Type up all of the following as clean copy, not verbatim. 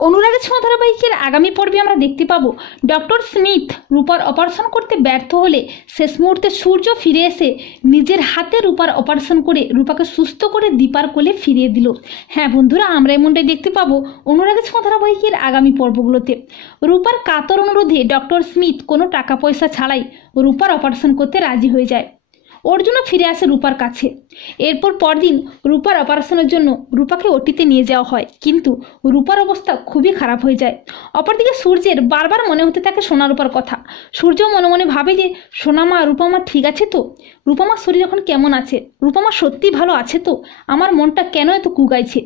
অনুরাগের ছোঁয়া ধারাবাহিকের আগামী পর্বে আমরা দেখতে পাবো ডক্টর স্মিথ রূপার অপারেশন করতে ব্যর্থ হলে শেষ মুহূর্তে সূর্য ফিরে এসে নিজের হাতে রূপার অপারেশন করে রূপাকে সুস্থ করে দীপার কোলে ফিরিয়ে দিল। হ্যাঁ বন্ধুরা, আমরা এমনটাই দেখতে পাবো অনুরাগের ছোঁয়া ধারাবাহিকের আগামী পর্বগুলোতে। রূপার কাতর অনুরোধে ডক্টর স্মিথ কোনো টাকা পয়সা ছাড়াই রূপার অপারেশন করতে রাজি হয়ে যায়। অর্জুনও ফিরে আসে রূপার কাছে। এরপর পরদিন রূপার অপারেশনের জন্য রূপাকে ওটিতে নিয়ে যাওয়া হয়, কিন্তু রূপার অবস্থা খুবই খারাপ হয়ে যায়। অপরদিকে সূর্যের বারবার মনে হতে থাকে সোনা রূপার কথা। সূর্য মনে মনে ভাবে যে সোনামা রূপামা ঠিক আছে তো, রূপামার শরীর এখন কেমন আছে, রূপামা সত্যি ভালো আছে তো, আমার মনটা কেন এত কুগাইছে।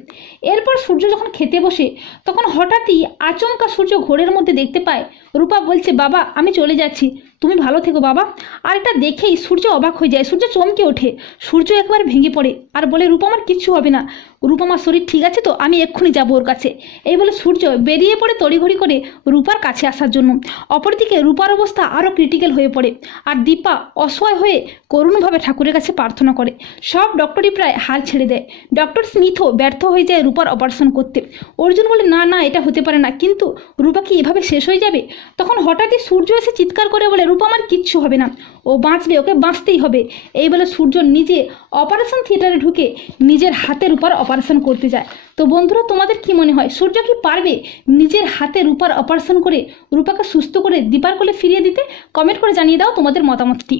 এরপর সূর্য যখন খেতে বসে তখন হঠাৎই আচমকা সূর্য ঘোরের মধ্যে দেখতে পায় রূপা বলছে, বাবা আমি চলে যাচ্ছি, তুমি ভালো থেকো বাবা। আর এটা দেখেই সূর্য অবাক হয়ে যায়, সূর্য চমকে ওঠে। সূর্য একবার ভেঙে পড়ে আর বলে, রূপামার কিচ্ছু হবে না, রূপামার শরীর ঠিক আছে তো, আমি এক্ষুনি যাবো ওর কাছে। এই বলে সূর্য বেরিয়ে পড়ে তড়িঘড়ি করে রূপার কাছে আসার জন্য। অপরদিকে রূপার অবস্থা আরও ক্রিটিক্যাল হয়ে পড়ে আর দীপা অসহায় হয়ে করুণভাবে ঠাকুরের কাছে প্রার্থনা করে। সব ডক্টরই প্রায় হাল ছেড়ে দেয়। ডক্টর স্মিথও ব্যর্থ হয়ে যায় রূপার অপারেশন করতে। অর্জুন বলে, না না এটা হতে পারে না, কিন্তু রূপা কি এভাবে শেষ হয়ে যাবে? তখন হঠাৎই সূর্য এসে চিৎকার করে বলে, রূপা আমার কিচ্ছু হবে না, ও বাঁচবে, ওকে বাঁচতেই হবে। এই বলে সূর্য নিজে অপারেশন থিয়েটারে ঢুকে নিজের হাতের উপর অপারেশন করতে যায়। তো বন্ধুরা, তোমাদের কি মনে হয় সূর্য কি পারবে নিজের হাতে রূপার অপারেশন করে রূপাকে সুস্থ করে দীপার কোলে ফিরিয়ে দিতে? কমেন্ট করে জানিয়ে দাও তোমাদের মতামতটি।